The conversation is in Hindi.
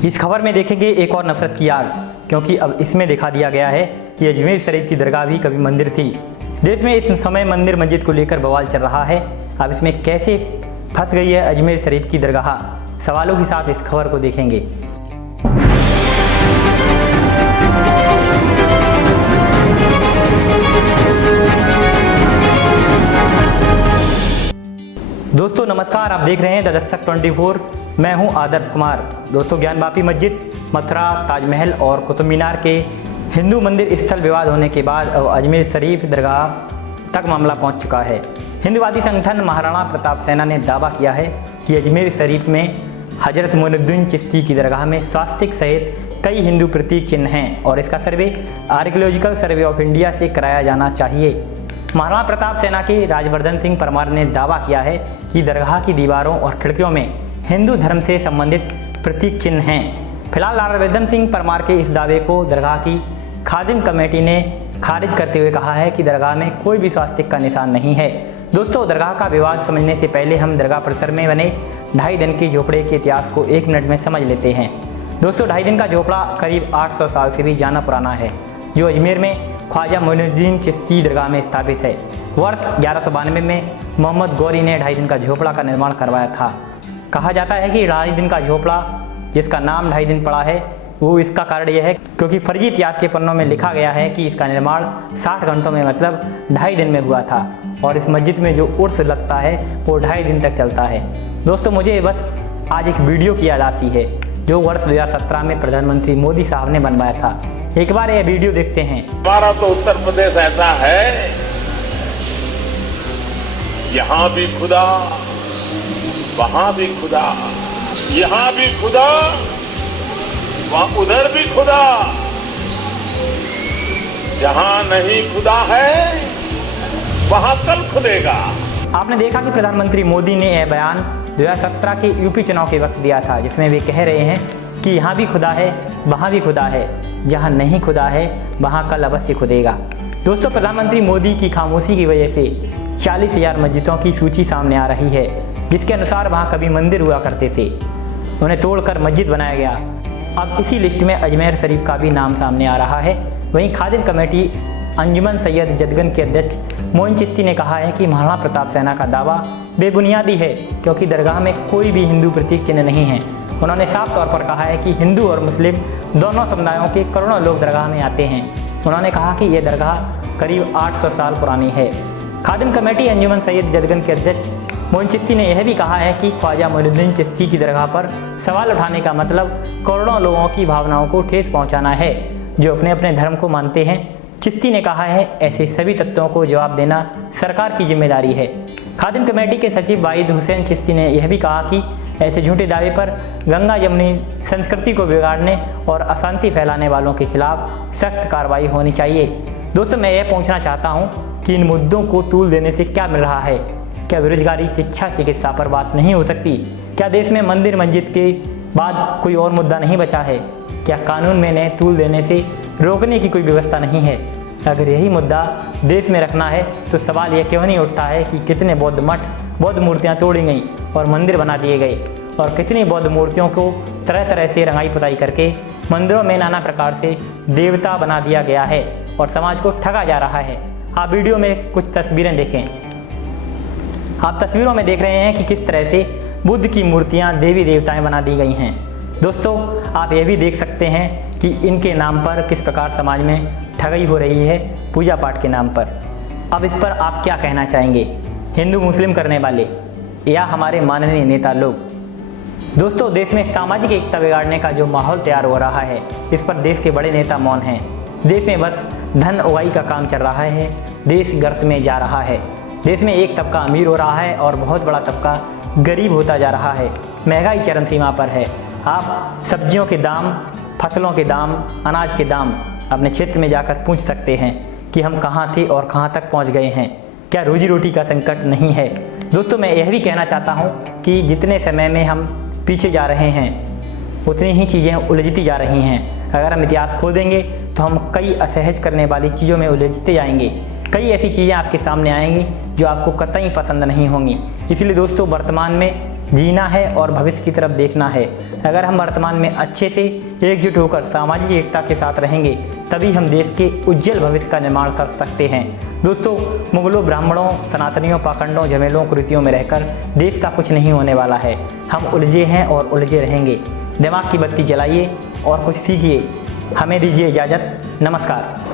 इस खबर में देखेंगे एक और नफरत की आग, क्योंकि अब इसमें दिखा दिया गया है कि अजमेर शरीफ की दरगाह भी कभी मंदिर थी। देश में इस समय मंदिर मस्जिद को लेकर बवाल चल रहा है। अब इसमें कैसे फंस गई है अजमेर शरीफ की दरगाह, सवालों के साथ इस खबर को देखेंगे। दोस्तों नमस्कार, आप देख रहे हैं द दस्तक 24। मैं हूं आदर्श कुमार। दोस्तों ज्ञानवापी मस्जिद, मथुरा, ताजमहल और कुतुब मीनार के हिंदू मंदिर स्थल विवाद होने के बाद अब अजमेर शरीफ दरगाह तक मामला पहुंच चुका है। हिंदुवादी संगठन महाराणा प्रताप सेना ने दावा किया है कि अजमेर शरीफ में हजरत मोइनुद्दीन चिश्ती की दरगाह में स्वास्तिक सहित कई हिंदू प्रतीक चिन्ह हैं और इसका सर्वे आर्कियोलॉजिकल सर्वे ऑफ इंडिया से कराया जाना चाहिए। महाराणा प्रताप सेना के राजवर्धन सिंह परमार ने दावा किया है कि दरगाह की दीवारों और खिड़कियों में हिंदू धर्म से संबंधित प्रतीक चिन्ह हैं। फिलहाल राजवर्धन सिंह परमार के इस दावे को दरगाह की खादिम कमेटी ने खारिज करते हुए कहा है कि दरगाह में कोई भी स्वास्तिक का निशान नहीं है। दोस्तों दरगाह का विवाद समझने से पहले हम दरगाह परिसर में बने 2.5 दिन के झोपड़े के इतिहास को 1 मिनट में समझ लेते हैं। दोस्तों 2.5 दिन का झोपड़ा करीब 800 साल से भी ज़्यादा पुराना है, जो अजमेर में ख्वाजा मोइनुद्दीन चिश्ती दरगाह में स्थापित है। वर्ष 1192 में मोहम्मद गौरी ने 2.5 दिन का झोपड़ा का निर्माण करवाया था। कहा जाता है कि 2.5 दिन का झोपड़ा जिसका नाम 2.5 दिन पड़ा है, वो इसका कारण यह है क्योंकि फर्जी इतिहास के पन्नों में लिखा गया है कि इसका निर्माण 60 घंटों में मतलब 2.5 दिन में हुआ था और इस मस्जिद में जो उर्स लगता है वो 2.5 दिन तक चलता है। दोस्तों मुझे बस आज एक वीडियो की याद आती है जो वर्ष 2017 में प्रधानमंत्री मोदी साहब ने बनवाया था। एक बार यह वीडियो देखते हैं। हमारा तो उत्तर प्रदेश ऐसा है, यहाँ भी खुदा, वहां भी खुदा, यहाँ भी खुदा, वहां उधर भी खुदा, जहां नहीं खुदा है वहां कल खुदेगा। आपने देखा कि प्रधानमंत्री मोदी ने यह बयान 2017 के यूपी चुनाव के वक्त दिया था, जिसमें वे कह रहे हैं कि यहाँ भी खुदा है, वहाँ भी खुदा है, जहाँ नहीं खुदा है वहाँ कल अवश्य खुदेगा। दोस्तों प्रधानमंत्री मोदी की खामोशी की वजह से 40,000 मस्जिदों की सूची सामने आ रही है, जिसके अनुसार वहाँ कभी मंदिर हुआ करते थे, उन्हें तोड़कर मस्जिद बनाया गया। अब इसी लिस्ट में अजमेर शरीफ का भी नाम सामने आ रहा है। वहीं खादिम कमेटी अंजुमन सैयद जदगन के अध्यक्ष मोइन चिश्ती ने कहा है कि महाराणा प्रताप सेना का दावा बेबुनियादी है, क्योंकि दरगाह में कोई भी हिंदू प्रतीक चिन्ह नहीं है। उन्होंने साफ तौर पर कहा है कि हिंदू और मुस्लिम दोनों समुदायों के करोड़ों लोग दरगाह में आते हैं। उन्होंने कहा कि यह दरगाह करीब 800 साल पुरानी है। खादिम कमेटी अंजुमन सैयद जदगन के अध्यक्ष मोइन चिश्ती ने यह भी कहा है कि ख्वाजा मोइनुद्दीन चिश्ती की दरगाह पर सवाल उठाने का मतलब करोड़ों लोगों की भावनाओं को ठेस पहुंचाना है, जो अपने अपने धर्म को मानते हैं। चिश्ती ने कहा है ऐसे सभी तत्वों को जवाब देना सरकार की जिम्मेदारी है। खादिम कमेटी के सचिव वाहिद हुसैन चिश्ती ने यह भी कहा कि ऐसे झूठे दावे पर गंगा यमुनी संस्कृति को बिगाड़ने और अशांति फैलाने वालों के खिलाफ सख्त कार्रवाई होनी चाहिए। दोस्तों मैं यह पूछना चाहता हूँ कि इन मुद्दों को तूल देने से क्या मिल रहा है? क्या बेरोजगारी, शिक्षा, चिकित्सा पर बात नहीं हो सकती? क्या देश में मंदिर मस्जिद के बाद कोई और मुद्दा नहीं बचा है? क्या कानून में नए तूल देने से रोकने की कोई व्यवस्था नहीं है? अगर यही मुद्दा देश में रखना है तो सवाल यह क्यों नहीं उठता है कि कितने बौद्ध मठ, बौद्ध मूर्तियाँ तोड़ी गई और मंदिर बना दिए गए, और कितनी बौद्ध मूर्तियों को तरह तरह से रंगाई पुताई करके मंदिरों में नाना प्रकार से देवता बना दिया गया है और समाज को ठगा जा रहा है। आप वीडियो में कुछ तस्वीरें देखें। आप तस्वीरों में देख रहे हैं कि किस तरह से बुद्ध की मूर्तियां देवी देवताएं बना दी गई हैं। दोस्तों आप ये भी देख सकते हैं कि इनके नाम पर किस प्रकार समाज में ठगी हो रही है पूजा पाठ के नाम पर। अब इस पर आप क्या कहना चाहेंगे, हिंदू मुस्लिम करने वाले या हमारे माननीय नेता लोग? दोस्तों देश में सामाजिक एकता बिगाड़ने का जो माहौल तैयार हो रहा है, इस पर देश के बड़े नेता मौन हैं। देश में बस धन उगाही का काम चल रहा है, देश गर्त में जा रहा है। देश में एक तबका अमीर हो रहा है और बहुत बड़ा तबका गरीब होता जा रहा है। महंगाई चरम सीमा पर है। आप सब्जियों के दाम, फसलों के दाम, अनाज के दाम अपने क्षेत्र में जाकर पूछ सकते हैं कि हम कहाँ थे और कहाँ तक पहुँच गए हैं। क्या रोजी रोटी का संकट नहीं है? दोस्तों मैं यह भी कहना चाहता हूँ कि जितने समय में हम पीछे जा रहे हैं उतनी ही चीज़ें उलझती जा रही हैं। अगर हम इतिहास खो देंगे तो हम कई असहज करने वाली चीज़ों में उलझते जाएंगे। कई ऐसी चीज़ें आपके सामने आएंगी जो आपको कतई पसंद नहीं होंगी। इसलिए दोस्तों वर्तमान में जीना है और भविष्य की तरफ देखना है। अगर हम वर्तमान में अच्छे से एकजुट होकर सामाजिक एकता के साथ रहेंगे तभी हम देश के उज्जवल भविष्य का निर्माण कर सकते हैं। दोस्तों, मुगलों, ब्राह्मणों, सनातनियों, पाखंडों, झमेलों, कुरीतियों में रहकर देश का कुछ नहीं होने वाला है। हम उलझे हैं और उलझे रहेंगे। दिमाग की बत्ती जलाइए और कुछ सीखिए। हमें दीजिए इजाज़त। नमस्कार।